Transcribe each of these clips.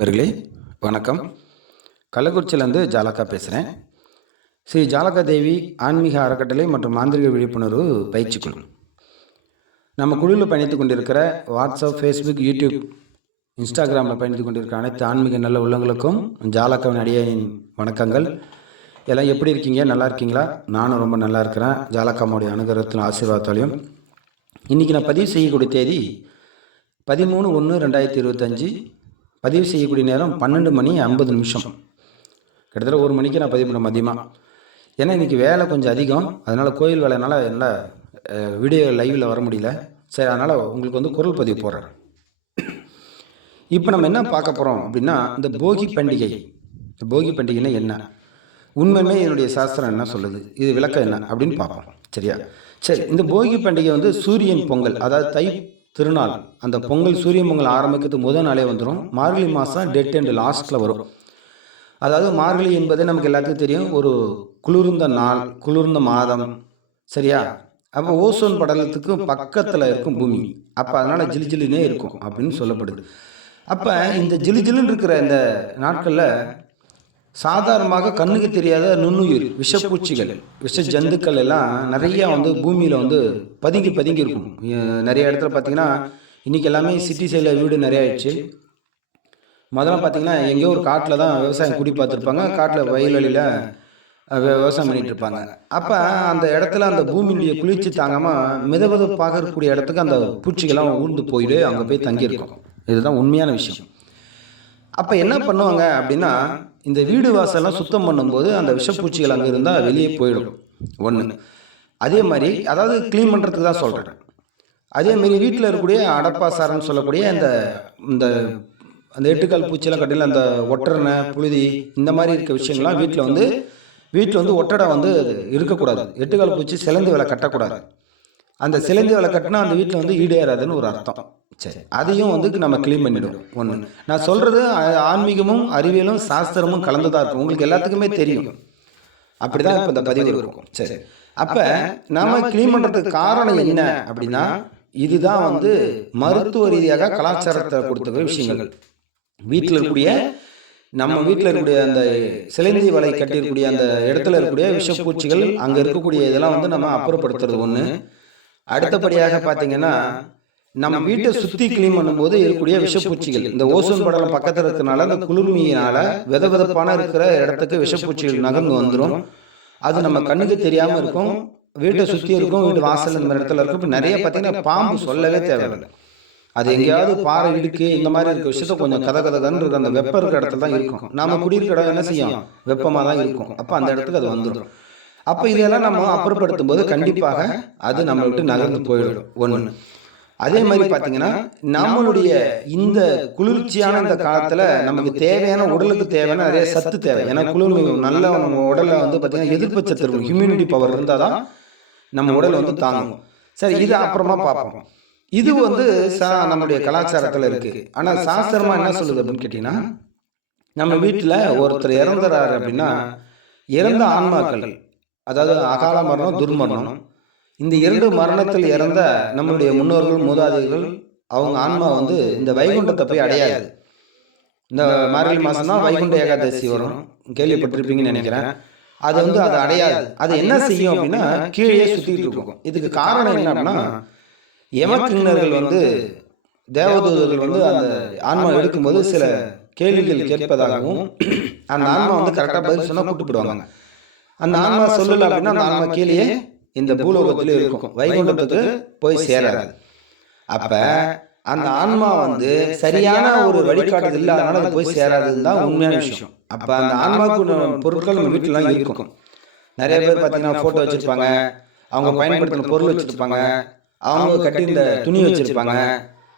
நண்பர்களே வணக்கம். கள்ளக்குறிச்சியிலேருந்து ஜாலக்கா பேசுகிறேன் ஸ்ரீ ஜாலகா தேவி ஆன்மீக அறக்கட்டளை மற்றும் மாந்திரிக விழிப்புணர்வு பயிற்சி குழு. நம்ம குழுவில் பயணித்து கொண்டிருக்கிற வாட்ஸ்அப் ஃபேஸ்புக் யூடியூப் இன்ஸ்டாகிராமில் பயணித்து கொண்டிருக்கிற அனைத்து ஆன்மீக நல்ல உள்ளங்களுக்கும் ஜாலக்காவின் அடியின் வணக்கங்கள். எல்லாம் எப்படி இருக்கீங்க? நல்லா இருக்கீங்களா? நானும் ரொம்ப நல்லா இருக்கிறேன். ஜாலக்காமோடைய அனுகிரகத்தின் ஆசீர்வாதத்தாலையும். இன்றைக்கி நான் பதிவு செய்யக்கூடிய தேதி பதிமூணு ஒன்று ரெண்டாயிரத்தி இருபத்தஞ்சி. பதிவு செய்யக்கூடிய நேரம் பன்னெண்டு மணி ஐம்பது நிமிஷம். கிட்டத்தட்ட ஒரு மணிக்கு நான் பதிவு பண்ண மதியமாக ஏன்னா இன்றைக்கி வேலை கொஞ்சம் அதிகம். அதனால் கோயில் வேலைனால என்னால் வீடியோ லைவில் வர முடியல. சரி அதனால் உங்களுக்கு வந்து குரல் பதிவு போடுறேன். இப்போ நம்ம என்ன பார்க்க போகிறோம் அப்படின்னா இந்த போகி பண்டிகை. இந்த போகி பண்டிகைன்னா என்ன? உண்மையுமே என்னுடைய சாஸ்திரம் என்ன சொல்லுது? இது விளக்கம் என்ன? அப்படின்னு பார்ப்போம். சரியா? சரி இந்த போகி பண்டிகை வந்து சூரியன் பொங்கல் அதாவது தை திருநாள். அந்த பொங்கல் சூரியன் பொங்கல் ஆரம்பிக்கிறது முதல் நாளே வந்துடும் மார்கழி மாதம் டெட் அண்ட் லாஸ்ட்டில் வரும். அதாவது மார்கழி என்பது நமக்கு எல்லாத்துக்கும் தெரியும். ஒரு குளிர்ந்த நாள் குளிர்ந்த மாதம். சரியா? அப்போ ஓசோன் படலத்துக்கு பக்கத்தில் இருக்கும் பூமி. அப்போ அதனால் ஜிலு ஜிலுனே இருக்கும் அப்படின்னு சொல்லப்படுது. அப்போ இந்த ஜிலு ஜிலுன்னு இருக்கிற இந்த நாட்களில் சாதாரணமாக கண்ணுக்கு தெரியாத நுண்ணுயிர் விஷப்பூச்சிகள் விஷ ஜந்துக்கள் எல்லாம் நிறைய வந்து பூமியில் வந்து பதுங்கி பதுங்கி இருக்கும். நிறைய இடத்துல பார்த்தீங்கன்னா இன்றைக்கி எல்லாமே சிட்டி சைடில் வீடு நிறைய ஆயிடுச்சு. முதல்ல பார்த்தீங்கன்னா எங்கேயோ ஒரு காட்டில் தான் விவசாயம் குடி பார்த்துருப்பாங்க. காட்டில் வயல்வெளியில் விவசாயம் பண்ணிட்டு இருப்பாங்க. அப்போ அந்த இடத்துல அந்த பூமியினுடைய குளிர்ச்சி தாங்காமல் மிதவெதப்பாக இருக்கக்கூடிய இடத்துக்கு அந்த பூச்சிகள்லாம் ஊர்ந்து போயிட்டு அங்கே போய் தங்கியிருக்கும். இதுதான் உண்மையான விஷயம். அப்போ என்ன பண்ணுவாங்க அப்படின்னா இந்த வீடு வாசல்லாம் சுத்தம் பண்ணும்போது அந்த விஷப்பூச்சிகள் அங்கே இருந்தால் வெளியே போயிடும். ஒன்று அதே மாதிரி அதாவது க்ளீன் பண்ணுறதுக்கு தான் சொல்கிறேன் அதே மாதிரி வீட்டில் இருக்கக்கூடிய அடப்பாசாரம்னு சொல்லக்கூடிய அந்த இந்த அந்த எட்டுக்கால் பூச்சியெல்லாம் கட்டில அந்த ஒட்டரணை புழுதி இந்த மாதிரி இருக்க விஷயங்கள்லாம் வீட்டில் வந்து வீட்டில் வந்து ஒட்டடை வந்து இருக்கக்கூடாது. எட்டுக்கால் பூச்சி சிலந்து வேலை கட்டக்கூடாது. அந்த சிலந்தி வேலை கட்டினா அந்த வீட்டில் வந்து ஈடேறாதுன்னு ஒரு அர்த்தம். சரி. அதையும் வந்து நம்ம க்ளீன் பண்ணிடும். ஒன்று நான் சொல்கிறது ஆன்மீகமும் அறிவியலும் சாஸ்திரமும் கலந்துதான் இருக்கும். உங்களுக்கு எல்லாத்துக்குமே தெரியும். அப்படிதான் இப்போ இந்த பதிவு இருக்கும். சரி. அப்போ நாம க்ளீன் பண்ணுறதுக்கு காரணம் என்ன அப்படின்னா இதுதான் வந்து மருத்துவ ரீதியாக கலாச்சாரத்தை கொடுத்த விஷயங்கள். வீட்டில் இருக்கக்கூடிய நம்ம வீட்டில் இருக்கக்கூடிய அந்த சிலந்தி வலை கட்டியிருக்கக்கூடிய அந்த இடத்துல இருக்கக்கூடிய விஷப்பூச்சிகள் அங்கே இருக்கக்கூடிய இதெல்லாம் வந்து நம்ம அப்புறப்படுத்துறது ஒன்று அடுத்தபடியாக பார்த்தீங்கன்னா நம்ம வீட்டை சுற்றி க்ளீன் பண்ணும்போது இருக்கக்கூடிய விஷப்பூச்சிகள். இந்த ஓசோன் படலம் பக்கத்தில் இருக்கிறனால அந்த குளிர்மையினால வித விதப்பான இருக்கிற இடத்துக்கு விஷப்பூச்சிகள் நகர்ந்து வந்துடும் அது நம்ம கண்ணுக்கு தெரியாமல் இருக்கும். வீட்டை சுற்றி இருக்கும். வீட்டு வாசல் இந்த இடத்துல இருக்கும். இப்ப நிறைய பார்த்தீங்கன்னா பாம்பு சொல்லவே தேவையில்லை. அது எங்கேயாவது பாறை இடுக்கு இந்த மாதிரி இருக்க விஷயத்த கொஞ்சம் கத கத கதன்னு இருக்க அந்த வெப்பம் இருக்கிற இடத்துல தான் இருக்கும். நாம குடியிருக்க இடம் என்ன செய்யும்? வெப்பமாக தான் இருக்கும். அப்போ அந்த இடத்துக்கு அது வந்துடும். அப்போ இதெல்லாம் நம்ம அப்புறப்படுத்தும் போது கண்டிப்பாக அது நம்ம விட்டு நகர்ந்து போயிடும் ஒன்று அதே மாதிரி பார்த்தீங்கன்னா நம்மளுடைய இந்த குளிர்ச்சியான இந்த காலத்தில் நமக்கு தேவையான உடலுக்கு தேவையான நிறைய சத்து தேவை. ஏன்னா குளிர் நல்ல நம்ம உடலில் வந்து பார்த்தீங்கன்னா எதிர்ப்பு சத்து இருக்கும் ஹியூமினிட்டி பவர் இருந்தால் தான் நம்ம உடல் வந்து தாங்கும். சரி இது அப்புறமா பார்ப்போம். இது வந்து சா நம்மளுடைய கலாச்சாரத்தில் இருக்கு. ஆனால் சாஸ்திரமா என்ன சொல்லுது அப்படின்னு கேட்டிங்கன்னா நம்ம வீட்டில் ஒருத்தர் இறந்துறாரு அப்படின்னா இறந்த ஆன்மாக்கள் அதாவது அகால மரணம் துர்மரணம் இந்த இரண்டு மரணத்தில் இறந்த நம்மளுடைய முன்னோர்கள் மூதாதைகள் அவங்க ஆன்மா வந்து இந்த வைகுண்டத்தை போய் அடையாது. இந்த மார்கழி மாதம் தான் வைகுண்ட ஏகாதசி வரும். கேள்விப்பட்டிருப்பீங்கன்னு நினைக்கிறேன். அது வந்து அது அடையாது. அது என்ன செய்யும் அப்படின்னா கீழே சுத்திட்டு இருக்கும். இதுக்கு காரணம் என்ன அப்படின்னா யமக்கிண்ணர்கள் வந்து தேவதூதர்கள் வந்து அந்த ஆன்மா எடுக்கும்போது சில கேள்விகள் கேட்பதாகவும் அந்த ஆன்மா வந்து கரெக்டாக பதில் சொன்னால் கூட்டு போயிடுவாங்க அந்த ஆன்மா சொல்லல அப்படின்னா அந்த ஆன்மா கீழே இந்த பூலோகத்திலே இருக்கும். வைகுண்டத்துக்கு போய் சேராது. அப்ப அந்த ஆன்மா வந்து சரியான ஒரு வழிகாட்டுதல் இல்லாதனால அது போய் சேராதுன்னு தான் உண்மையான விஷயம். அப்ப அந்த ஆன்மாவுக்கு பொருட்கள் நம்ம வீட்டிலாம் இருக்கும். நிறைய பேர் பார்த்தீங்கன்னா ஃபோட்டோ வச்சிருப்பாங்க. அவங்க பயன்படுத்தின பொருள் வச்சிருப்பாங்க. அவங்க கட்டியிருந்த துணி வச்சிருப்பாங்க.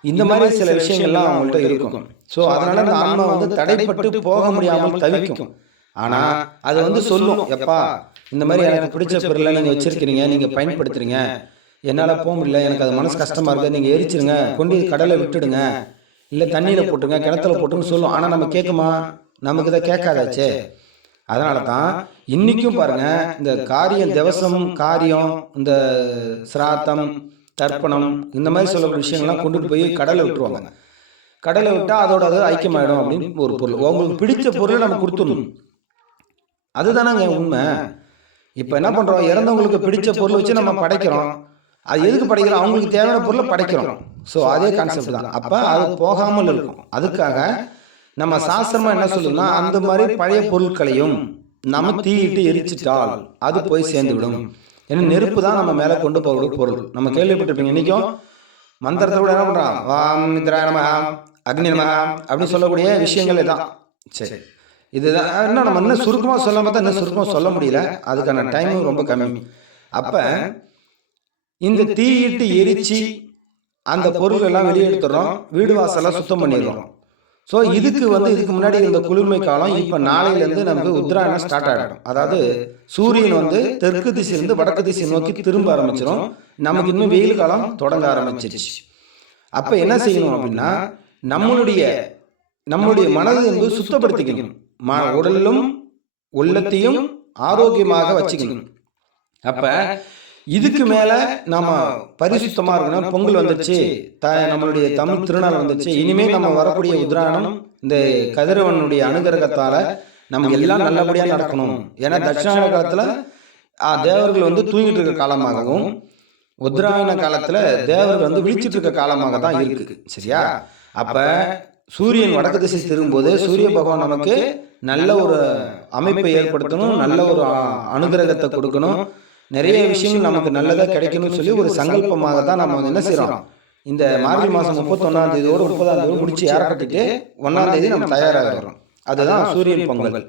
இந்த மாதிரி சில விஷயங்கள்லாம் அவங்கள்ட்ட இருக்கும். ஸோ அதனால அந்த ஆன்மா வந்து தடைப்பட்டு போக முடியாமல் தவிக்கும். ஆனா அது வந்து சொல்லும். எப்பா இந்த மாதிரி எனக்கு பிடிச்ச பொருளை நீங்கள் வச்சிருக்கிறீங்க நீங்கள் பயன்படுத்துறீங்க. என்னால் போக முடியல எனக்கு அது மனசு கஷ்டமாக இருக்குது நீங்கள் எரிச்சிருங்க கொண்டு கடலை விட்டுடுங்க. இல்லை தண்ணியில் போட்டுங்க கிணத்துல போட்டுன்னு சொல்லும். ஆனால் நம்ம கேட்குமா? நமக்கு இதை கேட்காதாச்சே. அதனால தான் இன்னைக்கும் பாருங்கள் இந்த காரியம் திவசம் காரியம் இந்த சிராத்தம் தர்ப்பணம் இந்த மாதிரி சொல்லக்கூடிய விஷயங்கள்லாம் கொண்டுட்டு போய் கடலை விட்டுருவாங்க. கடலை விட்டால் அதோட அது ஐக்கியமாயிடும் அப்படின்னு ஒரு பொருள். உங்களுக்கு பிடிச்ச பொருளை நம்ம கொடுத்துடணும். அதுதானங்க உண்மை. இப்போ என்ன பண்ணுறோம் இறந்தவங்களுக்கு பிடிச்ச பொருள் வச்சு நம்ம படைக்கிறோம். அது எதுக்கு படைக்கிறோம்? அவங்களுக்கு தேவையான பொருளை படைக்கிறோம். ஸோ அதே கான்செப்ட் தான். அப்போ அது போகாமல் இருக்கும். அதுக்காக நம்ம சாஸ்திரமா என்ன சொல்லுன்னா அந்த மாதிரி பழைய பொருட்களையும் நம்ம தீயிட்டு எரிச்சிட்டால் அது போய் சேர்ந்து விடும் ஏன்னா நெருப்பு தான் நம்ம மேலே கொண்டு போகக்கூடிய பொருள். நம்ம கேள்விப்பட்டிருப்பீங்க. இன்னைக்கும் மந்திரத்தை கூட என்ன பண்ணுறான் வாம் நித்ரா நம அக்னி நம அப்படின்னு சொல்லக்கூடிய விஷயங்களே தான் சரி. இதுதான். என்ன நம்ம இன்னும் சுருக்கமாக சொல்ல பார்த்தா இன்னும் சுருக்கமாக சொல்ல முடியல. அதுக்கான டைமும் ரொம்ப கம்மி. அப்போ இந்த தீயிட்டு எரிச்சு அந்த பொருள் எல்லாம் வெளியே எடுத்துடுறோம் வீடு வாசலாம் சுத்தம் பண்ணிடுறோம். ஸோ இதுக்கு வந்து இதுக்கு முன்னாடி இந்த குளிர்மை காலம் இப்போ நாளையிலேருந்து நமக்கு உத்தராயணம் ஸ்டார்ட் ஆகிடும் அதாவது சூரியன் வந்து தெற்கு திசையிலேருந்து வடக்கு திசை நோக்கி திரும்ப ஆரம்பிச்சிடும் நமக்கு இன்னும் வெயில் காலம் தொடங்க ஆரம்பிச்சிருச்சு. அப்போ என்ன செய்யணும் அப்படின்னா நம்மளுடைய நம்மளுடைய மனதை வந்து சுத்தப்படுத்திக்கணும் ம உடலிலும் உள்ளத்தையும் ஆரோக்கியமாக வச்சுக்கணும். அப்ப இதுக்கு மேல நாம பரிசுத்தமா இருக்கணும். பொங்கல் வந்துருச்சு த நம்மளுடைய தமிழ் திருநாள் வந்துருச்சு இனிமே நம்ம வரக்கூடிய உத்ராயணம் இந்த கதிரவனுடைய அனுகிரகத்தால நமக்கு எல்லாம் நல்லபடியா நடக்கணும். ஏன்னா தட்சிணாயன காலத்துல தேவர்கள் வந்து தூங்கிட்டு இருக்க காலமாகவும் உத்ராயண காலத்துல தேவர்கள் வந்து விழிச்சிட்டு இருக்க காலமாக தான் இருக்கு. சரியா? அப்ப சூரியன் வடக்கு திசை திரும்பும்போது சூரிய பகவான் நமக்கு நல்ல ஒரு அமைப்பை ஏற்படுத்தணும் நல்ல ஒரு அனுகிரகத்தை கொடுக்கணும். நிறைய விஷயங்கள் நமக்கு நல்லதா கிடைக்கணும்னு சொல்லி ஒரு சங்கல்பமாக தான் நம்ம வந்து என்ன செய்றோம். இந்த மார்கழி மாசம் முப்பத்தொன்னாம் தேதியோட முப்பதாம் தேதி முடிச்சு ஏற கட்டிட்டு ஒன்னாம் தேதி நம்ம தயாராகிறோம் அதுதான் சூரியன் பொங்கல்.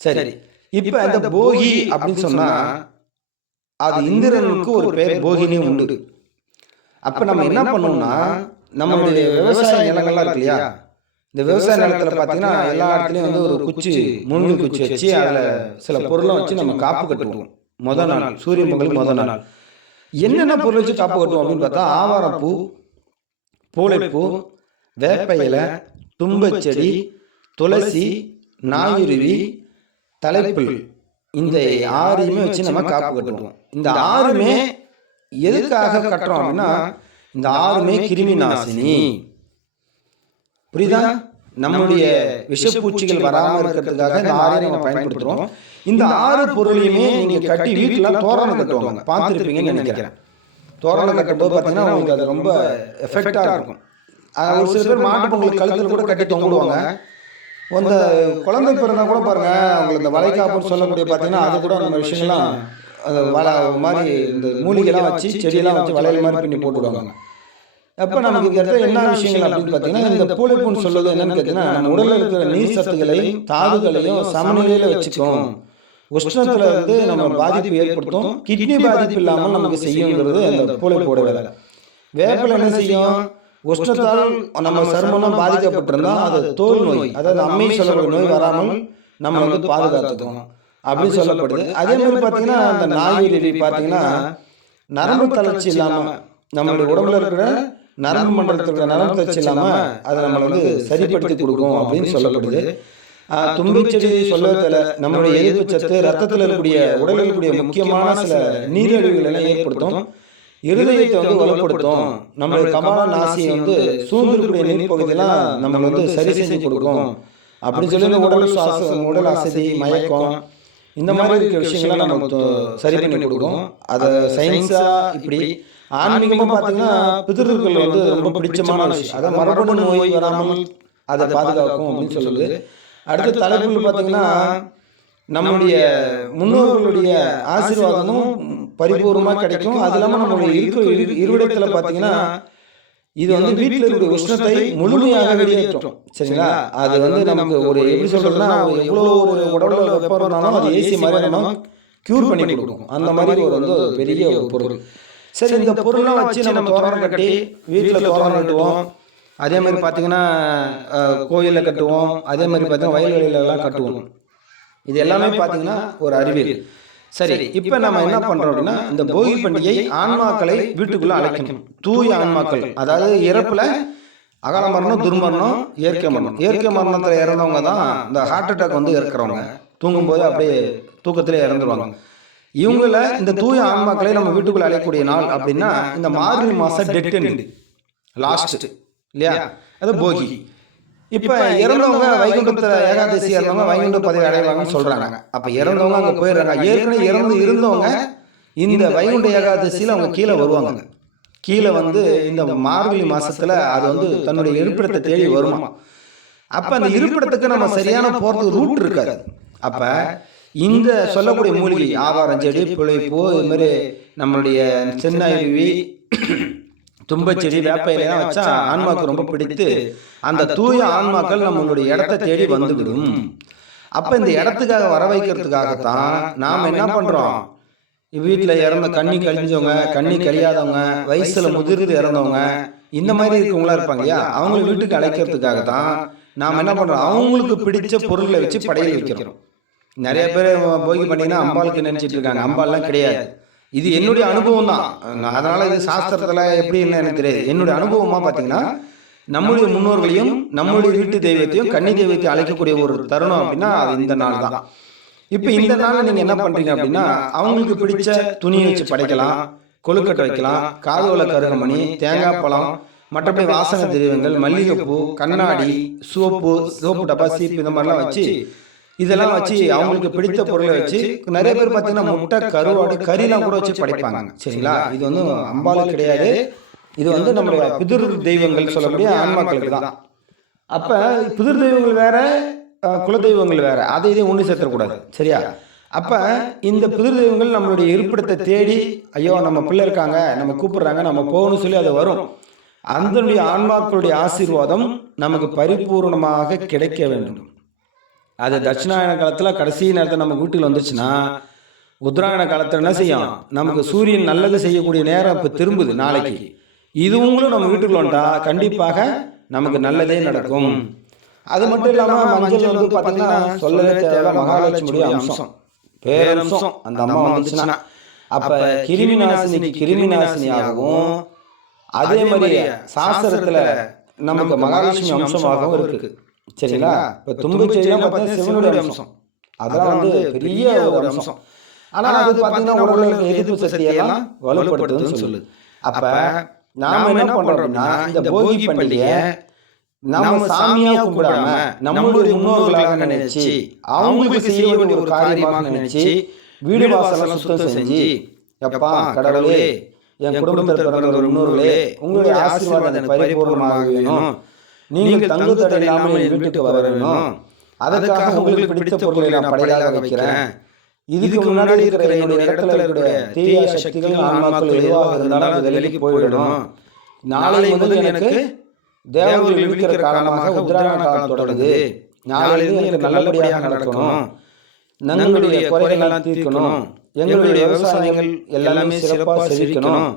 சரி இப்ப இந்த போகி அப்படின்னு சொன்னா அது இந்திரனுக்கு ஒரு பேர் போகினி உண்டு. அப்ப நம்ம என்ன பண்ணோம்னா நம்மளுடைய விவசாய நிலங்கள்லாம் இருக்கு இல்லையா இந்த விவசாய நிலத்துல பார்த்தீங்கன்னா எல்லா இடத்துலையும் வந்து ஒரு குச்சி மூங்கில் குச்சி வச்சு அதில் சில பொருளை வச்சு நம்ம காப்பு கட்டுவோம். முத நாள் சூரிய பொங்கலுக்கு முத நாள். என்னென்ன பொருள் வச்சு காப்பு கட்டுவோம் அப்படின்னு பார்த்தா ஆவாரப்பூ பூளைப்பூ வேப்ப இலை தும்பச்செடி துளசி நாயுருவி தலைப்புல் இந்த ஆறையுமே வச்சு நம்ம காப்பு கட்டுவோம். இந்த ஆறுமே எதுக்காக கட்டுறோம் அப்படின்னா இந்த ஆறுமே கிருமி நாசினி. புரியுதா? நம்முடைய விஷப்பூச்சிகள் வராம இருக்கிறதுக்காக இந்த ஆறை நம்ம பயன்படுத்துறோம். இந்த ஆறு பொருளையுமே நீங்க கட்டி வீட்டுல தோரணம் கட்டுவாங்க. பார்த்துருப்பீங்கன்னு நினைக்கிறேன். தோரணம் கட்டும்போது பார்த்தீங்கன்னா உங்களுக்கு அது ரொம்ப எஃபெக்டா இருக்கும். ஒரு சில பேர் மாட்டு பொங்கல் கழுத்தில் கூட கட்டி தொங்கிடுவாங்க அந்த குழந்தை பிறந்தா கூட பாருங்க அவங்களுக்கு இந்த வளைகாப்புன்னு சொல்லக்கூடிய பார்த்தீங்கன்னா அது கூட நம்ம விஷயங்கள்லாம் அது வள மாதிரி இந்த மூலிகைலாம் வச்சு செடியெல்லாம் வச்சு வளையல் மாதிரி பின்னி போட்டுவிடுவாங்க அப்போ நமக்கு இந்த இடத்துல என்ன விஷயங்கள் அப்படின்னு பார்த்தீங்கன்னா இந்த பூளைப்புன்னு சொல்றது என்னன்னு கேட்டீங்கன்னா நம்ம உடலில் இருக்கிற நீர் சத்துக்களையும் தாதுகளையும் சமநிலையில் வச்சுக்கும். உஷ்ணத்துல வந்து நம்ம பாதிப்பு ஏற்படுத்தும். கிட்னி பாதிப்பு இல்லாமல் நமக்கு செய்யுங்கிறது அந்த பூளைப்போட வேலை வேப்பிலை என்ன செய்யும்? உஷ்ணத்தால் நம்ம சருமம் பாதிக்கப்பட்டிருந்தா அது தோல் நோய் அதாவது அம்மை சொல்லக்கூடிய நோய் வராமல் நம்ம வந்து பாதுகாத்துக்கும். அப்படின்னு சொல்லப்படுது. அதே மாதிரி பார்த்தீங்கன்னா அந்த நாயுருவி பார்த்தீங்கன்னா நரம்பு தளர்ச்சி இல்லாமல் நம்மளுடைய உடம்புல இருக்கிற நரம்பு மண்டலத்தில் இருக்கிற நரம்பு தளர்ச்சி இல்லாமல் அதை நம்மளை வந்து சரிப்படுத்தி கொடுக்கும் அப்படின்னு சொல்லப்படுது. தும்பிச்செடி சொல்லத்தில் நம்மளுடைய எதிர்ப்பு சத்து ரத்தத்தில் இருக்கக்கூடிய உடலில் இருக்கக்கூடிய முக்கியமான சில நீரிழிவுகள் எல்லாம் ஏற்படுத்தும். இருதயத்தை வந்து வலுப்படுத்தும். நம்மளுடைய கபால நாசியை வந்து சூழ்ந்திருக்கக்கூடிய நீர் பகுதியெல்லாம் நம்ம வந்து சரி செஞ்சு கொடுக்கும். அப்படின்னு சொல்லி உடல் சுவாசம் உடல் அசதி மயக்கம் இந்த மாதிரி இருக்கிற விஷயங்கள்லாம் நம்ம சரி பண்ணி கொடுக்கும் அதை சயின்ஸா இப்படி ஆன்மீகமா பார்த்தீங்கன்னா பிதர்கள் வந்து ரொம்ப பிடிச்சமான விஷயம். அதை மரபணு நோய் வராமல் அதை பாதுகாக்கும் அப்படின்னு சொல்லுது. அடுத்த தலைப்புகள் பார்த்தீங்கன்னா நம்முடைய முன்னோர்களுடைய ஆசீர்வாதமும் பரிபூர்ணமாக கிடைக்கும். அது இல்லாமல் நம்மளுடைய இருக்கிற இரு- இருவிடத்தில் பார்த்தீங்கன்னா இது வந்து வீட்டில் இருக்கிற உஷ்ணத்தை முழுமையாக வெளியேற்றும். சரிங்களா? அது வந்து நமக்கு ஒரு எப்படி சொல்றதுன்னா எவ்வளோ ஒரு உடம்புல வெப்பம் இருந்தாலும் அது ஏசி மாதிரி நம்ம க்யூர் பண்ணி கொடுக்கும். அந்த மாதிரி ஒரு வந்து பெரிய ஒரு பொருள். சரி இந்த பொருள்லாம் வச்சு நம்ம தோரணம் கட்டி வீட்டில் தோரணம் கட்டுவோம். அதே மாதிரி பார்த்தீங்கன்னா கோயிலில் கட்டுவோம். அதே மாதிரி பார்த்தீங்கன்னா வயல்வெளியில எல்லாம் கட்டுவோம். இது எல்லாமே பார்த்தீங்கன்னா ஒரு அறிவியல். சரி இப்போ நம்ம என்ன பண்றோம் அப்படின்னா இந்த போகி பண்டிகை ஆன்மாக்களை வீட்டுக்குள்ள அழைக்கணும் தூய ஆன்மாக்கள். அதாவது இறப்புல அகால மரணம் துர்மரணம் இயற்கை மரணம். இயற்கை மரணத்தில் இறந்தவங்க தான் இந்த ஹார்ட் அட்டாக் வந்து இறக்குறவங்க. தூங்கும்போது அப்படியே தூக்கத்திலே இறந்துருவாங்க. இவங்கள இந்த தூய ஆன்மாக்களை நம்ம வீட்டுக்குள்ள அழைக்கக்கூடிய நாள் அப்படின்னா இந்த மார்கழி மாசம் டெட் லாஸ்ட் இல்லையா? அது போகி. இப்போ இறந்தவங்க வைகுண்டத்தில் ஏகாதசி இறந்தவங்க வைகுண்ட பதவி அடைவாங்கன்னு சொல்கிறாங்க அப்போ இறந்தவங்க அங்கே போயிடுறாங்க. ஏற்கனவே இறந்து இருந்தவங்க இந்த வைகுண்ட ஏகாதசியில் அவங்க கீழே வருவாங்க. கீழே வந்து இந்த மார்கழி மாசத்துல அது வந்து தன்னுடைய இருப்பிடத்தை தேடி வருமா? அப்ப அந்த இருப்பிடத்துக்கு நம்ம சரியான போறதுக்கு ரூட் இருக்காது. அப்ப இந்த சொல்லக்கூடிய மூலிகை ஆவாரம் செடி பிழைப்பூ இது மாதிரி நம்மளுடைய சின்ன அருவி தும்பச்செடி வேப்ப இலையெல்லாம் வச்சா ஆன்மாக்கு ரொம்ப பிடித்து அந்த தூய ஆன்மாக்கள் நம்மளுடைய இடத்தை தேடி வந்துவிடும் அப்ப இந்த இடத்துக்காக வர வைக்கிறதுக்காகத்தான் நாம என்ன பண்றோம்? வீட்டில் இறந்த கண்ணி கழிஞ்சவங்க கண்ணி கழியாதவங்க வயசுல முதிர்ந்து இறந்தவங்க இந்த மாதிரி இருக்கவங்களா இருப்பாங்க இல்லையா? அவங்களை வீட்டுக்கு அழைக்கிறதுக்காக தான் நாம் என்ன பண்றோம்? அவங்களுக்கு பிடிச்ச பொருளை வச்சு படையல் வைக்கிறோம். நிறைய பேர் போகி பண்ணீங்கன்னா அம்பாளுக்கு நினைச்சிட்டு இருக்காங்க. அம்பால்லாம் கிடையாது. இது என்னுடைய அனுபவம் தான் அதனால இது சாஸ்திரத்துல எப்படி என்ன எனக்கு தெரியாது. என்னுடைய அனுபவமா பார்த்தீங்கன்னா நம்முடைய முன்னோர்களையும் நம்முடைய வீட்டு தெய்வத்தையும் கன்னி தெய்வத்தையும் அழைக்கக்கூடிய ஒரு தருணம் அப்படின்னா அது இந்த நாள் தான் இப்போ இந்த நாள்ல நீங்க என்ன பண்றீங்க அப்படின்னா அவங்களுக்கு பிடிச்ச துணியை வச்சு படைக்கலாம் கொழுக்கட்டை வைக்கலாம் காதோல கருகமணி தேங்காய் பழம் மற்றபடி வாசனை திரவியங்கள் மல்லிகைப்பூ கண்ணாடி சோப்பு சோப்பு டப்பா சீப்பு இந்த மாதிரிலாம் வச்சு இதெல்லாம் வச்சு அவங்களுக்கு பிடித்த பொருளை வச்சு நிறைய பேர் பார்த்தீங்கன்னா முட்டை கருவாடு கறிலாம் கூட வச்சு படைப்பாங்க. சரிங்களா? இது வந்து அம்பாளுக்கு கிடையாது. இது வந்து நம்மளுடைய பிதிர் தெய்வங்கள் சொல்லக்கூடிய ஆன்மாக்களுக்கு தான். அப்ப பிதிர் தெய்வங்கள் வேற குலதெய்வங்கள் வேற. அதை இதையும் ஒன்று சேர்த்துக்கூடாது சரியா? அப்ப இந்த பிதிர் தெய்வங்கள் நம்மளுடைய இருப்பிடத்தை தேடி ஐயோ நம்ம பிள்ளை இருக்காங்க நம்ம கூப்பிடுறாங்க நம்ம போகணும்னு சொல்லி அது வரும். அதனுடைய ஆன்மாக்களுடைய ஆசீர்வாதம் நமக்கு பரிபூர்ணமாக கிடைக்க வேண்டும் அது தட்சிணாயன காலத்தில் கடைசி நேரத்தில் நம்ம வீட்டுக்கு வந்துச்சுன்னா உத்தராயண காலத்தில் என்ன செய்யும்? நமக்கு சூரியன் நல்லது செய்யக்கூடிய நேரம் இப்போ திரும்புது நாளைக்கு. இதுவும் நம்ம வீட்டுக்குள்ள வந்துட்டா கண்டிப்பாக நமக்கு நல்லதே நடக்கும். அது மட்டும் இல்லாமல் மஞ்சள் வந்து பார்த்தீங்கன்னா சொல்லவே தேவை மகாலட்சுமியுடைய அம்சம். பேரம்சம் அந்த அம்மா வந்துச்சுன்னா அப்போ கிருமி நாசினிக்கு கிருமி நாசினியாகவும் அதே மாதிரி சாஸ்திரத்தில் நமக்கு மகாலட்சுமி அம்சமாகவும் இருக்கு. சரிங்களா? இப்போ தும்பச்செடியெல்லாம் பார்த்தீங்கன்னா சிவனுடைய அம்சம். அதெல்லாம் வந்து பெரிய ஒரு அம்சம். ஆனால் அது பார்த்தீங்கன்னா உடலுக்கு எதிர்ப்பு சக்தியெல்லாம் வலுப்படுத்துதுன்னு சொல்லுது. அப்போ நாம என்ன பண்றோம் அப்படின்னா இந்த போகி பண்டிகை நம்ம சாமியா கும்பிடாம நம்மளுடைய முன்னோர்களாக நினைச்சு அவங்களுக்கு செய்ய வேண்டிய ஒரு காரியமாக நினைச்சு வீடு வாசலாம் சுத்தம் செஞ்சு எப்பா கடவுளே என் குடும்பத்தில் பிறந்த ஒரு முன்னோர்களே உங்களுடைய ஆசீர்வாதம் பரிபூர்ணமாக வேணும். நீங்கள் தங்கு தடை இல்லாமல் என் வீட்டுக்கு வர வேணும்? அதற்காக உங்களுக்கு பிடித்த பொருளை நான் படையாக வைக்கிறேன். இதுக்கு முன்னாடி இருக்கிற என்னுடைய இடத்துல இருக்கிற தீய சக்திகள் ஆன்மாக்கள் எதுவாக இருந்தாலும் அது வெளிக்கு போயிடணும். நாளை முதல் எனக்கு தேவர்கள் இருக்கிற காலமாக உத்தராயண காலம் தொடங்குது. நாளையிலிருந்து எனக்கு நல்லபடியாக நடக்கணும். நம்மளுடைய குறைகள்லாம் தீர்க்கணும். எங்களுடைய விவசாயங்கள் எல்லாமே சிறப்பாக செழிக்கணும்.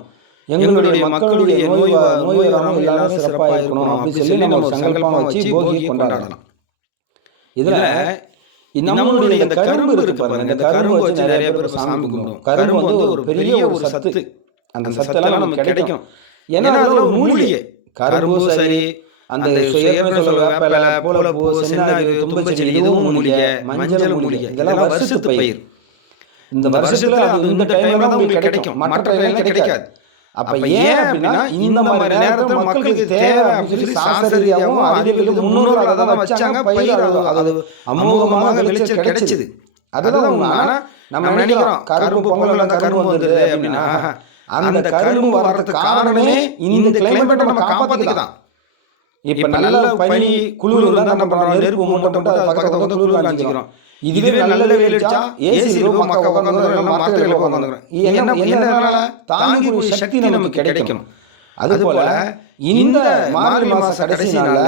எங்களுடைய மக்களுடைய நோய் நோய் வராமல் எல்லாரும் சிறப்பாக இருக்கணும் அப்படின்னு சொல்லி நம்ம ஒரு சங்கல்பமா வச்சு போகி கொண்டாடலாம். இதுல நம்மளுடைய இந்த கரும்பு இருக்கு பாருங்க. இந்த கரும்பு வச்சு நிறைய பேர் சாமி கும்பிடும் கரும்பு வந்து ஒரு பெரிய ஒரு சத்து அந்த சத்தெல்லாம் நமக்கு கிடைக்கும். ஏன்னா அதுல ஒரு மூலிகை. கரும்பும் சரி அந்த வேப்பிலை தும்பச்செடி இதுவும் மூலிகை. மஞ்சள் மூலிகை. இதெல்லாம் வருஷத்து பயிர். இந்த வருஷத்துல இந்த டைம்ல தான் உங்களுக்கு கிடைக்கும் மற்ற டைம்ல கிடைக்காது அப்ப ஏன் அப்படின்னா இந்த மாதிரி நேரத்துல மக்களுக்கு தேவை அப்படின்னு சொல்லி சாஸ்திரியாவும் அறிவியலுக்கு முன்னோர்கள் அதை தான் வச்சாங்க பயிர் அது- அமோகமாக விளைச்சல் கிடைச்சது. அதுதான் உண்மை. ஆனா நம்ம நினைக்கிறோம் கரும்பு பொங்கல் கரும்பு வந்துடுது அப்படின்னா அந்த கரும்பு வர்றதுக்கு காரணமே இந்த கிளைமேட்டை நம்ம காப்பாத்திக்க தான் இப்ப நல்ல பனி குளிர் நம்ம பண்றோம் நெருப்பு மூட்டை பக்கத்துல குளிர் காஞ்சிக்கிறோம் இதுவே நல்ல வெயில் அடிச்சா ஏசி இருக்கும் மக்கள் உட்காந்து மரத்துல உட்காந்துக்கிறோம் என்ன என்னனால தாங்கக்கூடிய சக்தி நமக்கு கிடைக்கும். அதுபோல இந்த மார்கழி மாச கடைசி நாள்ல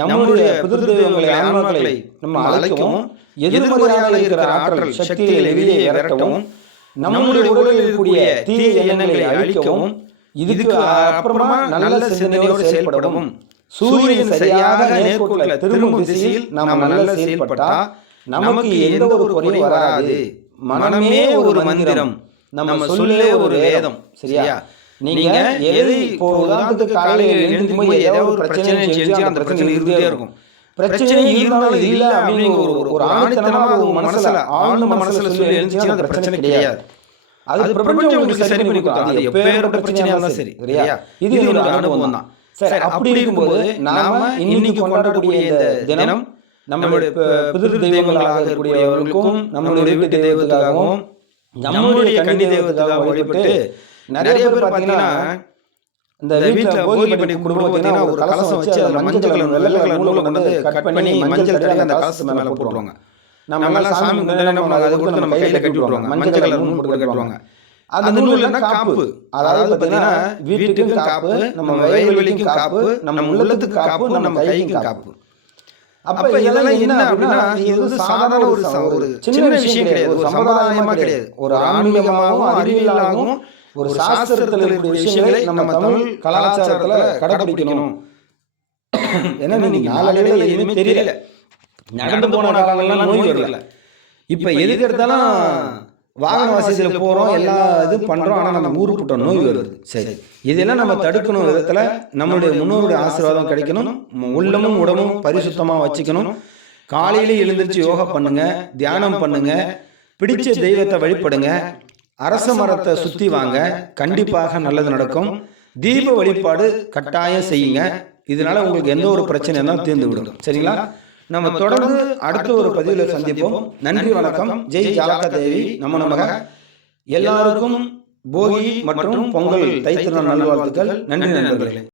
நம்முடைய புதிர் தெய்வங்களை ஆன்மாக்களை நம்ம அழைக்கவும் எதிர்மறையாக இருக்கிற ஆற்றல் சக்திகளை வெளியே விரட்டவும் நம்முடைய உடலில் இருக்கக்கூடிய தீய எண்ணங்களை அழிக்கவும் இதுக்கு அப்புறமா நல்ல சிந்தனையோடு செயல்படவும். சூரியன் சரியாக நேர்கோட்டில் திரும்பும் திசையில் நாம் நல்ல செயல்பட்டா நமக்கு எந்த ஒரு குறையும் வராது. மனமே ஒரு மந்திரம். நம்ம சொல்லே ஒரு வேதம். சரியா? நீங்க எது இப்போ ஒரு உதாரணத்துக்கு காலையில் எழுந்து போய் ஏதாவது ஒரு பிரச்சனை செஞ்சு அந்த பிரச்சனை இருந்தே இருக்கும். பிரச்சனை இருந்தாலும் இல்ல அப்படின்னு ஒரு ஒரு- ஒரு ஆணித்தனமா உங்க மனசுல ஆழ்ந்த மனசுல சொல்லி எழுந்துச்சுன்னா அந்த பிரச்சனை கிடையாது. அது பிரபஞ்சம் உங்களுக்கு சரி பண்ணி கொடுக்கும் அது எப்பேற்பட்ட பிரச்சனையா இருந்தாலும் சரி. சரியா? இது என்னோட அனுபவம் தான். சரி அப்படி இருக்கும்போது நாம இன்னைக்கு கொண்டாடக்கூடிய இந்த தினம் நம்மளுடைய ப- பிதிரு தெய்வங்களாக இருக்கக்கூடியவர்களுக்கும் நம்மளுடைய வீட்டு தெய்வத்துக்காகவும் நம்மளுடைய கன்னி தெய்வத்துக்காக வழிபட்டு நிறைய பேர் பார்த்தீங்கன்னா இந்த வீட்டில் போகி பண்டிகை குடும்பம் பார்த்தீங்கன்னா ஒரு கலசம் வச்சு அதில் மஞ்சள் கலர் வெள்ளை கலர் நூலை கொண்டு வந்து கட் பண்ணி மஞ்சள் தடவி அந்த கலசத்து மேலே போட்டுருவாங்க. நம்ம எல்லாம் சாமி என்ன அதை கொடுத்து நம்ம கையில் கட்டி விட்டுருவாங்க மஞ்சள் கலர் நூல் போட்டு கட்டுவாங்க அந்த நூல் என்ன காப்பு. அதாவது பார்த்தீங்கன்னா வீட்டுக்கும் காப்பு நம்ம வயல்வெளிக்கும் காப்பு நம்ம உள்ளத்துக்கு காப்பு நம்ம கைக்கும் காப்பு அப்ப இதெல்லாம் என்ன அப்படின்னா இது வந்து சாதாரண ஒரு ஒரு சின்ன விஷயம் கிடையாது. ஒரு சம்பிரதாயமா கிடையாது. ஒரு ஆன்மீகமாகவும் அறிவியலாகவும் ஒரு சாஸ்திரத்தில் இருக்கக்கூடிய விஷயங்களை நம்ம தமிழ் கலாச்சாரத்துல கடைபிடிக்கணும் ஏன்னா நீங்க நாளடைவில் எதுவுமே தெரியல. நடந்து போன காலங்கள்லாம் நோய் வரல. இப்போ எதுக்கு எடுத்தாலும் வாகன வசதியில் போகிறோம் எல்லா இதுவும் பண்ணுறோம் ஆனால் நம்ம ஊருக்குட்ட நோய் வருது. சரி. இதெல்லாம் நம்ம தடுக்கணும் விதத்தில் நம்மளுடைய முன்னோருடைய ஆசீர்வாதம் கிடைக்கணும். உள்ளமும் உடம்பும் பரிசுத்தமாக வச்சுக்கணும். காலையில எழுந்திருச்சு யோகா பண்ணுங்க தியானம் பண்ணுங்க பிடிச்ச தெய்வத்தை வழிபடுங்க அரச மரத்தை சுற்றி வாங்க கண்டிப்பாக நல்லது நடக்கும். தீப வழிபாடு கட்டாயம் செய்யுங்க. இதனால உங்களுக்கு எந்த ஒரு பிரச்சனை இருந்தாலும் தீர்ந்து விடும் சரிங்களா? நம்ம தொடர்ந்து அடுத்த ஒரு பதிவில் சந்திப்போம். நன்றி வணக்கம். ஜெய் ஜாலகா தேவி நம்ம நமக. எல்லாருக்கும் போகி மற்றும் பொங்கல் தைத்திருநாள் நல்வாழ்த்துக்கள். நன்றி நண்பர்களே.